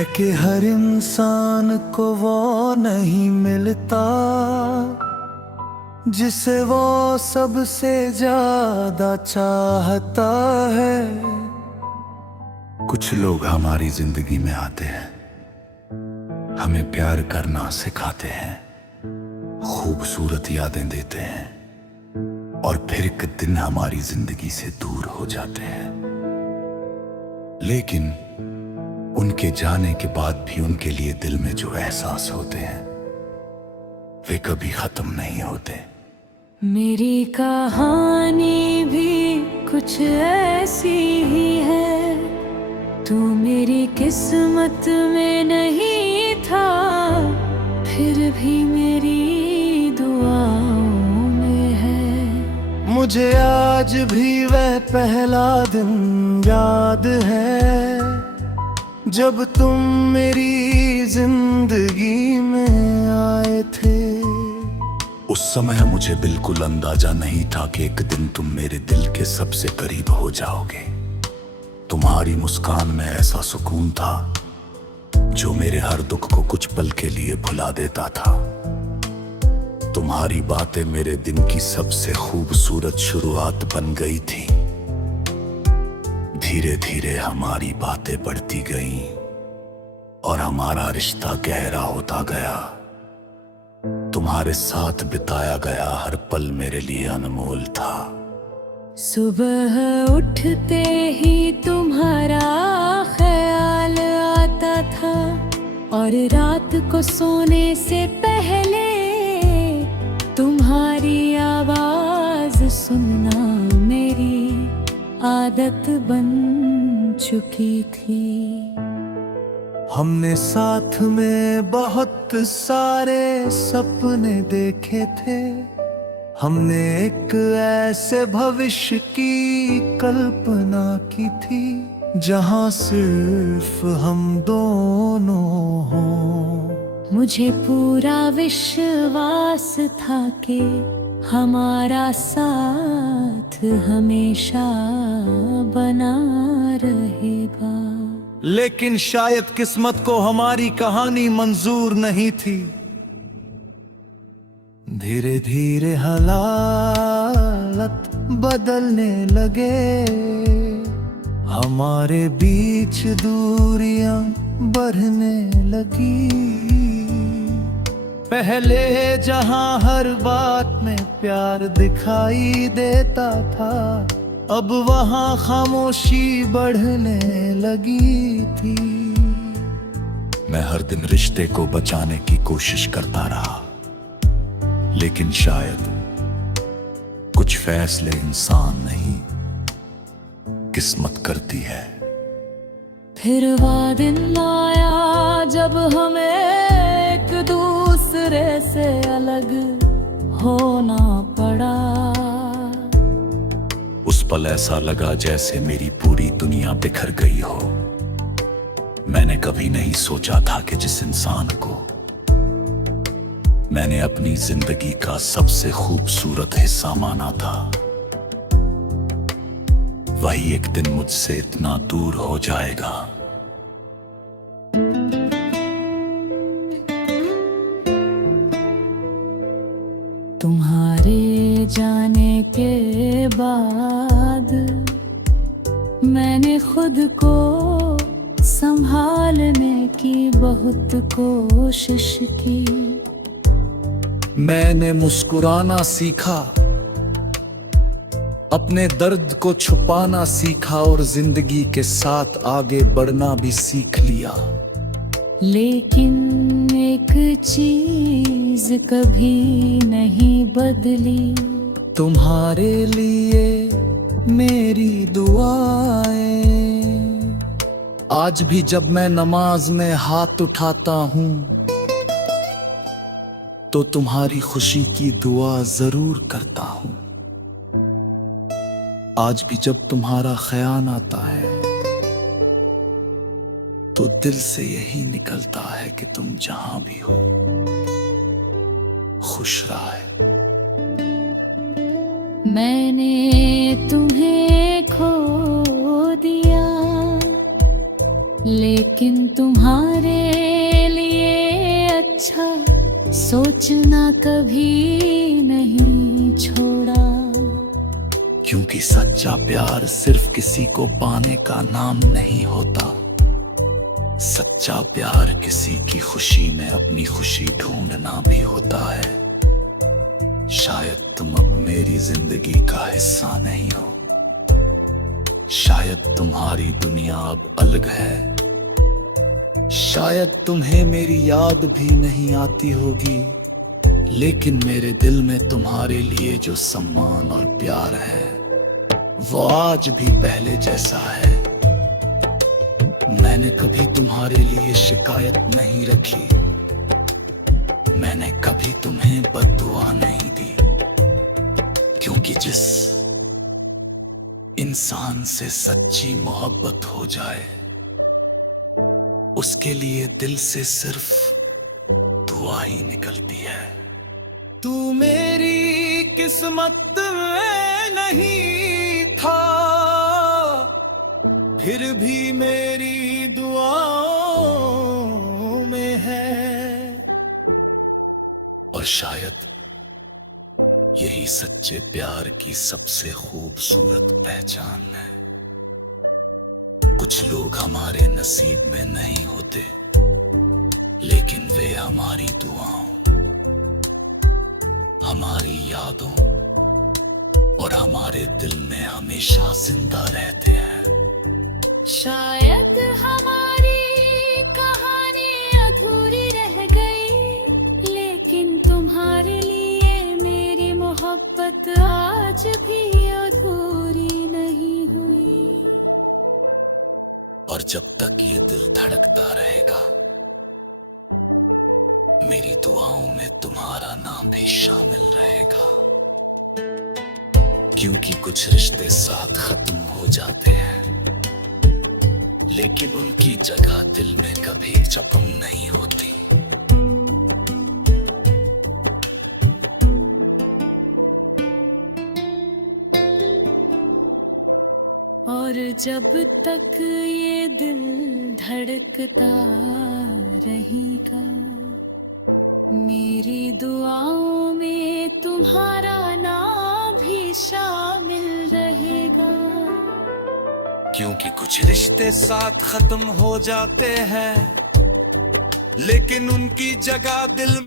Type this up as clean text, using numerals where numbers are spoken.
है कि हर इंसान को वो नहीं मिलता जिसे वो सबसे ज्यादा चाहता है। कुछ लोग हमारी जिंदगी में आते हैं, हमें प्यार करना सिखाते हैं, खूबसूरत यादें देते हैं और फिर एक दिन हमारी जिंदगी से दूर हो जाते हैं। लेकिन उनके जाने के बाद भी उनके लिए दिल में जो एहसास होते हैं वे कभी खत्म नहीं होते। मेरी कहानी भी कुछ ऐसी ही है, तू मेरी किस्मत में नहीं था, फिर भी मेरी दुआओं में है। मुझे आज भी वह पहला दिन याद है जब तुम मेरी जिंदगी में आए थे। उस समय मुझे बिल्कुल अंदाजा नहीं था कि एक दिन तुम मेरे दिल के सबसे करीब हो जाओगे। तुम्हारी मुस्कान में ऐसा सुकून था जो मेरे हर दुख को कुछ पल के लिए भुला देता था। तुम्हारी बातें मेरे दिन की सबसे खूबसूरत शुरुआत बन गई थी। धीरे धीरे हमारी बातें बढ़ती गईं और हमारा रिश्ता गहरा होता गया। तुम्हारे साथ बिताया गया हर पल मेरे लिए अनमोल था। सुबह उठते ही तुम्हारा ख्याल आता था और रात को सोने से पहले तुम्हारी आवाज सुनना मेरी आदत बन चुकी थी। हमने साथ में बहुत सारे सपने देखे थे। हमने एक ऐसे भविष्य की कल्पना की थी जहां सिर्फ हम दोनों हों। मुझे पूरा विश्वास था कि हमारा साथ हमेशा बना रहेगा। लेकिन शायद किस्मत को हमारी कहानी मंजूर नहीं थी। धीरे धीरे हालात बदलने लगे, हमारे बीच दूरियां बढ़ने लगी। पहले जहां हर बात में प्यार दिखाई देता था, अब वहां खामोशी बढ़ने लगी थी। मैं हर दिन रिश्ते को बचाने की कोशिश करता रहा, लेकिन शायद कुछ फैसले इंसान नहीं किस्मत करती है। फिर वह दिन आया जब हमें एक दूसरे से अलग होना पड़ा। उस पल ऐसा लगा जैसे मेरी पूरी दुनिया बिखर गई हो। मैंने कभी नहीं सोचा था कि जिस इंसान को मैंने अपनी जिंदगी का सबसे खूबसूरत हिस्सा माना था, वही एक दिन मुझसे इतना दूर हो जाएगा। तुम्हारे जाने के बाद मैंने खुद को संभालने की बहुत कोशिश की। मैंने मुस्कुराना सीखा, अपने दर्द को छुपाना सीखा और जिंदगी के साथ आगे बढ़ना भी सीख लिया। लेकिन एक चीज कभी नहीं बदली, तुम्हारे लिए मेरी दुआएं। आज भी जब मैं नमाज में हाथ उठाता हूँ तो तुम्हारी खुशी की दुआ जरूर करता हूँ। आज भी जब तुम्हारा ख्याल आता है तो दिल से यही निकलता है कि तुम जहां भी हो खुश रहे। मैंने तुम्हें खो दिया, लेकिन तुम्हारे लिए अच्छा सोचना कभी नहीं छोड़ा। क्योंकि सच्चा प्यार सिर्फ किसी को पाने का नाम नहीं होता। सच्चा प्यार किसी की खुशी में अपनी खुशी ढूंढना भी होता है। शायद तुम अब मेरी जिंदगी का हिस्सा नहीं हो। शायद तुम्हारी दुनिया अब अलग है। शायद तुम्हें मेरी याद भी नहीं आती होगी, लेकिन मेरे दिल में तुम्हारे लिए जो सम्मान और प्यार है वो आज भी पहले जैसा है। मैंने कभी तुम्हारे लिए शिकायत नहीं रखी। मैंने कभी तुम्हें बद्दुआ नहीं दी। क्योंकि जिस इंसान से सच्ची मोहब्बत हो जाए उसके लिए दिल से सिर्फ दुआ ही निकलती है। तू मेरी किस्मत में नहीं था, फिर भी मेरी दुआओं में है। और शायद यही सच्चे प्यार की सबसे खूबसूरत पहचान है। कुछ लोग हमारे नसीब में नहीं होते, लेकिन वे हमारी दुआओं, हमारी यादों और हमारे दिल में हमेशा जिंदा रहते हैं। शायद हमारी कहानी अधूरी रह गई, लेकिन तुम्हारे लिए मेरी मोहब्बत आज भी अधूरी नहीं हुई। और जब तक ये दिल धड़कता रहेगा, मेरी दुआओं में तुम्हारा नाम भी शामिल रहेगा। क्योंकि कुछ रिश्ते साथ खत्म हो जाते हैं, लेकिन उनकी जगह दिल में कभी जख्म नहीं होती। और जब तक ये दिल धड़कता रहेगा, मेरी दुआओं में तुम्हारा नाम भी शामिल रहेगा। क्योंकि कुछ रिश्ते साथ खत्म हो जाते हैं, लेकिन उनकी जगह दिल